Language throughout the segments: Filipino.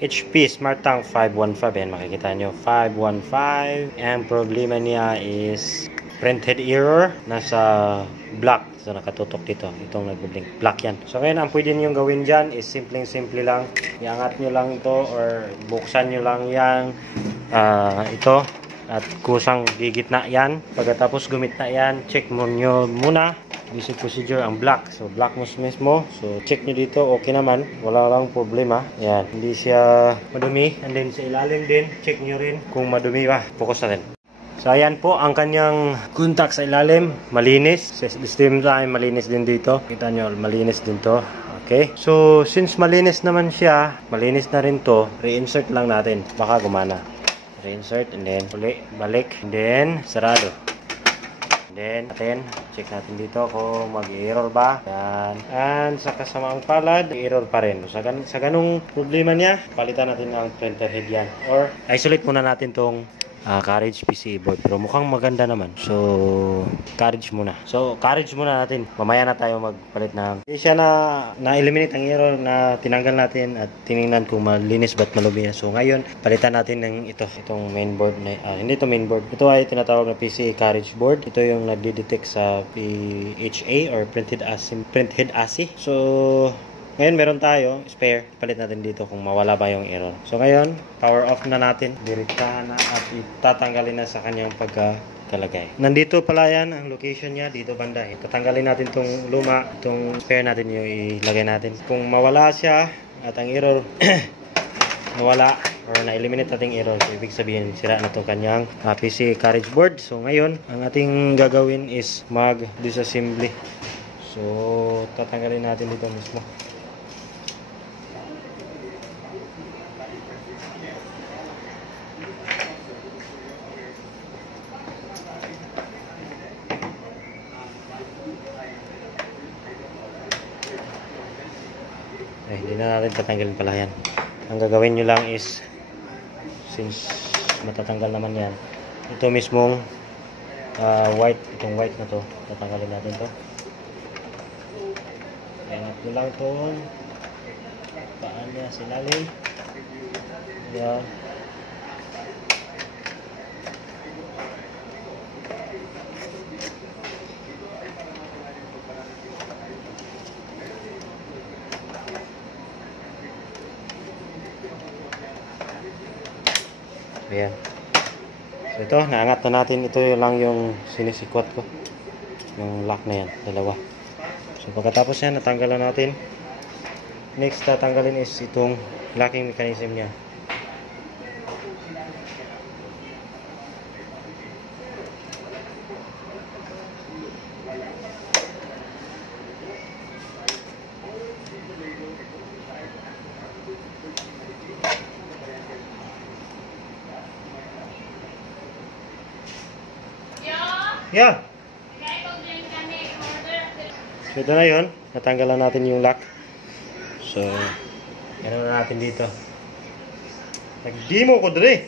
HP Smart Tank 515. Yan, makikita nyo. 515. Ang problema niya is printed error. Nasa black. So, nakatutok dito. Itong nag-blink. Black yan. So, ngayon, ang pwede nyo gawin dyan is simple lang. Iangat nyo lang ito or buksan nyo lang yan. Ito. At kusang gigitna yan. Pagkatapos gumit na yan, check mo nyo muna. Basic procedure ang black. So, black mo mismo. So, check nyo dito. Okay naman. Wala lang problema. Yan. Hindi siya madumi. And then, sa ilalim din, check nyo rin kung madumi ba. Focus natin. So, ayan po ang kanyang contact sa ilalim. Malinis. Sa same time, malinis din dito. Kita nyo, malinis din to. Okay. So, since malinis naman siya, malinis na rin to, reinsert lang natin. Baka gumana. Reinsert and then uli, balik, and then sarado. And then natin, check natin dito kung mag-error ba. Yan. And sa kasamaang palad, error pa rin. Sa ganung problema niya, palitan natin ang printer head yan. Or isolate muna natin tong carriage PCA board. Pero mukhang maganda naman. So, carriage muna. So, carriage muna natin. Mamaya na tayo magpalit ng... Hindi siya na-eliminate ang error na tinanggal natin at tinignan kung malinis ba't malumi na. So, ngayon, palitan natin ng itong mainboard. Hindi ito mainboard. Ito ay tinatawag na PCA carriage board. Ito yung nagdi-detect sa PHA or printed ASCII. So, ngayon meron tayo spare, palit natin dito kung mawala ba yung error. So ngayon, power off na natin, direktahan na at itatanggalin na sa kanyang pagkakalagay. Nandito pala yan ang location niya, dito banda. Tatanggalin natin tong luma, itong spare natin yung ilagay natin. Kung mawala siya at ang error mawala or na-eliminate nating error, so ibig sabihin sira na itong kanyang PC carriage board. So ngayon, ang ating gagawin is mag-disassembly. So tatanggalin natin dito mismo. Hindi na natin tatanggalin pala yan. Ang gagawin nyo lang is, since matatanggal naman yan, ito mismong white, itong white na to, tatanggalin natin to. Iangat nyo lang to, paan niya silalim. Yan. Ayan. So ito, naangat na natin. Ito lang yung sinisikwat ko. Yung lock na yan, dalawa. So pagkatapos yan, natanggalan natin. Next, tatanggalin is itong locking mechanism niya. Yeah. So ito na yun. Natanggalan natin yung lock. So, gano'n na natin dito. Nag-demo ko dali.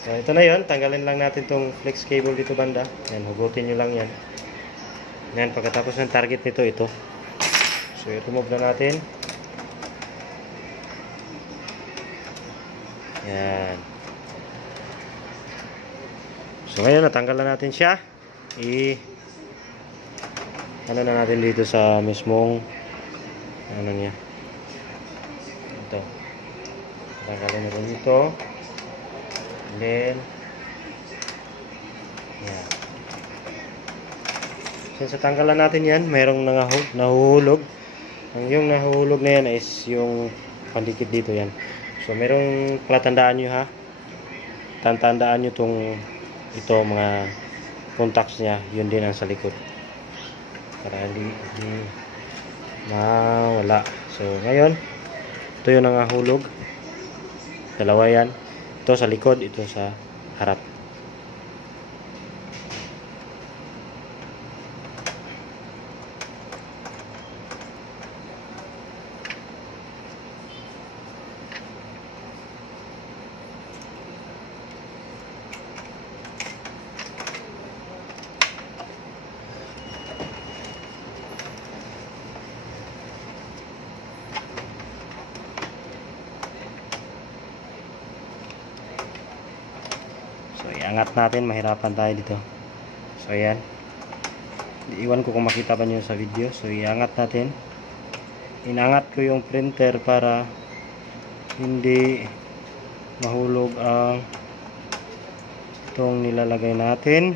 So ito na yun. Tanggalin lang natin tong flex cable dito banda. Yan, hugutin nyo lang yan. Yan, pagkatapos ng target nito, ito. So i-remove na natin. Yan. So ngayon natanggal na natin siya. Ano na natin dito sa mismong ano niya. Ito. Tanggalin na rin ito. And then yan. Since tanggalan natin yan, mayroong nahuhulog. Yung nahuhulog na yan is yung pandikit dito yan. So, merong palatandaan nyo ha. Tandaan nyo ito mga contacts niya. Yun din ang sa likod. Para hindi mawala. So, ngayon, ito yung nangahulog. Dalawa yan. Ito sa likod, ito sa harap. Iangat natin, mahirapan tayo dito. So ayan. Iwan ko kung makita ba niyo sa video. So iangat natin. Inangat ko yung printer para hindi mahulog ang itong nilalagay natin.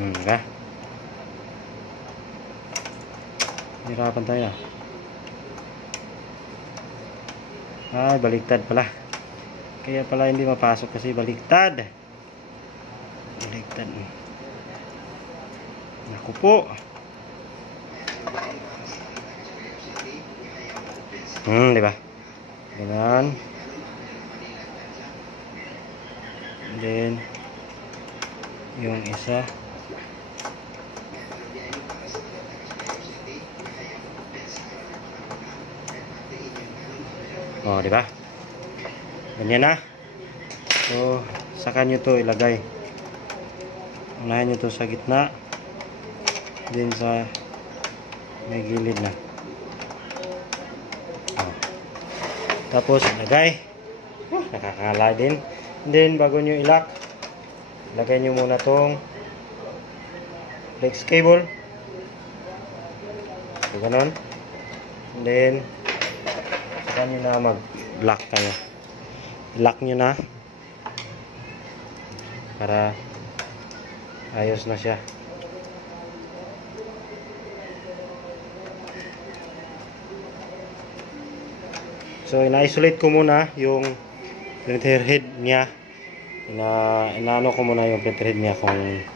Diba? Hirapan tayo. Ay, baliktad pala. Kaya pala hindi mapasok kasi baliktad. Baliktad. Naku po. Diba? Ganyan. And then yung isa. Oh, di ba? Ganyan na. So, saka nyo to ilagay. Unahin nyo to sa gitna. Then sa may gilid na. Oh. Tapos, ilagay. Nakakala din. And then, bago nyo ilak, ilagay nyo muna tong flex cable. So, ganon. And then, saka nyo na mag-lock kayo. Lock nyo na para ayos na siya. So ina-isolate ko muna yung printer head niya. Inaano ko muna yung printer head niya kung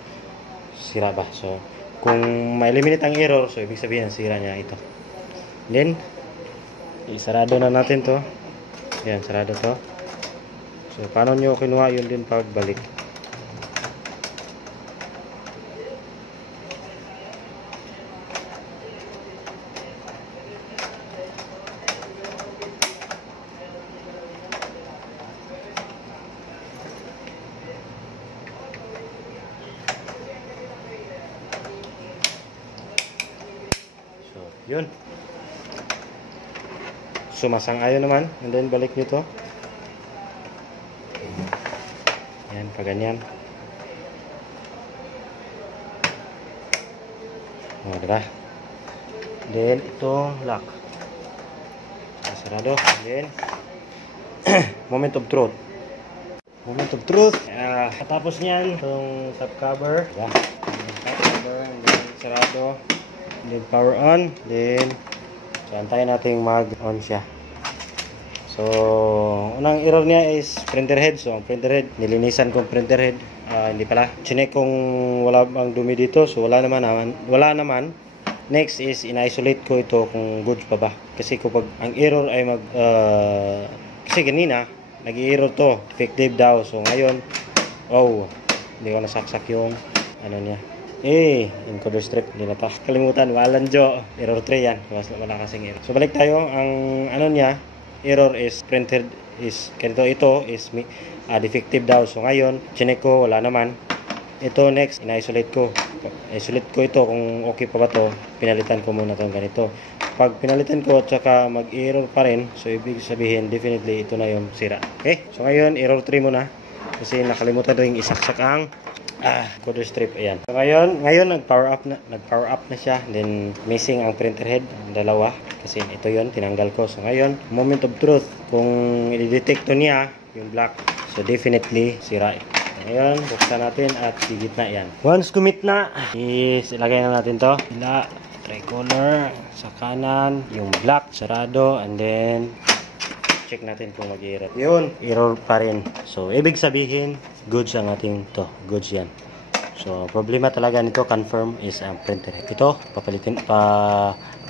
sira ba. So kung ma-eliminate ang error, so ibig sabihin sira niya ito. Then isarado na natin to. Yan, sarado to. So paano nyo kinuha, yun din pagbalik. So yun. Sumasang-ayon naman, and then balik nyo to. Yan, pag ganyan. O, diba? Then, ito, lock. Sarado. Then, moment of truth. Moment of truth. Katapos niyan, itong top cover. Diba? Top cover, and then, sarado. And then, power on. Then, so, antayin natin mag-on siya. So, unang error niya is printer head. So, ang printer head, nilinisan kong printer head. Hindi pala. Chinek kung wala bang dumi dito. So, wala naman. Next is, ina-isolate ko ito kung goods pa ba. Kasi kapag ang error ay kasi ganina, nag-i-error to. Effective daw. So, ngayon, hindi ko nasaksak yung ano niya. Encoder strip. Hindi na to. Kalimutan, walang jo. Error 3 yan. Wala kasing error. So, balik tayo. Ang ano niya, error is printed is ganito, ito is defective daw. So ngayon, chinek ko, wala naman. Ito next, ina-isolate ko. Isolate ko ito kung okay pa ba to. Pinalitan ko muna itong ganito. Pag pinalitan ko at saka mag-error pa rin, so ibig sabihin definitely ito na yung sira. Okay? So ngayon, error 3 muna. Kasi nakalimutan rin isaksak ang encoder strip. Ayan. So ngayon nag-power up na siya. Then missing ang printer head, dalawa. Kasi ito yon, tinanggal ko. So ngayon, moment of truth. Kung i-detect niya yung black, so definitely sira. Ngayon, buksan natin at gigitna yan. Once commit na, is ilagay na natin to. Tricolor sa kanan, yung black sarado, and then check natin kung mag-error. Yun, error pa rin. So ibig sabihin, goods ang ating to. Goods yan. So problema talaga nito, confirm, is ang printer. Ito,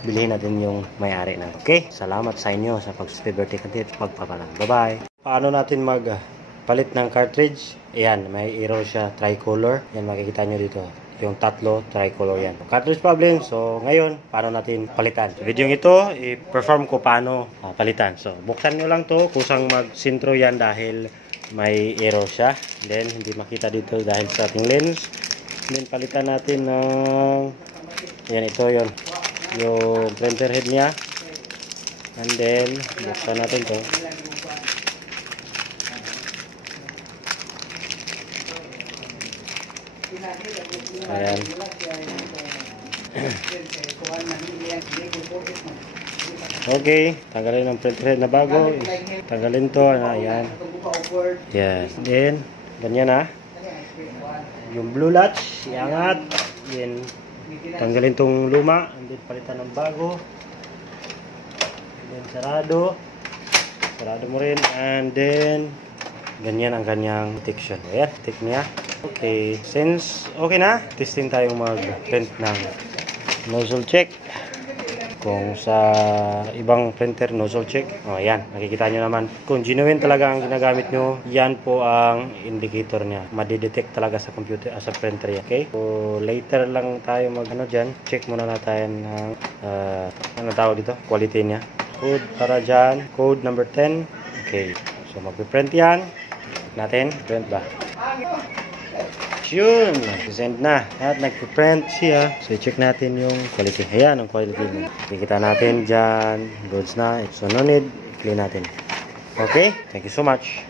bilhin natin yung may-ari na. Okay? Salamat sa inyo sa pag-subscribe, birthday tips, pagpapalang. Bye-bye! Paano natin magpalit ng cartridge? Ayan, may error siya, tricolor. Yan, makikita nyo dito. Yung tatlo, tricolor yan. Cartridge problem. So, ngayon, paano natin palitan? Sa video ito, i-perform ko paano palitan. So, buksan nyo lang to. Kusang mag-sintro yan dahil may error siya. Then, hindi makita dito dahil sa ating lens. Then, palitan natin ng Yan, ito yun. Yung printer head niya. And then, buksan natin to. Ayan. Okay, tanggalin ang printer head na bago. Tanggalin to. Ayan. Yes. Then, ganyan na. Yung blue latch, iangat. Then, tanggalin tong luma. And then, palitan ng bago. And then, sarado. Sarado mo rin. And then, ganyan ang kanyang protection. Ayan, tick niya. Okay, since okay na, testing tayong mag-print ng nozzle check. Kung sa ibang printer, nozzle check. O, ayan, nakikita nyo naman. Kung genuine talaga ang ginagamit nyo, yan po ang indicator niya. Madidetect talaga sa computer, sa printer yan. Okay? So, later lang tayo mag-ano dyan. Check muna natin ng, ano tawag dito? Quality niya. Code para dyan. Code number 10. Okay. So, mag-print yan. Natin. Print ba? Yun, send na at nagpo-print siya. So i-check natin yung quality. Ayan ang quality mo. Kikita natin dyan, goods na. So no need, clean natin. Okay, thank you so much.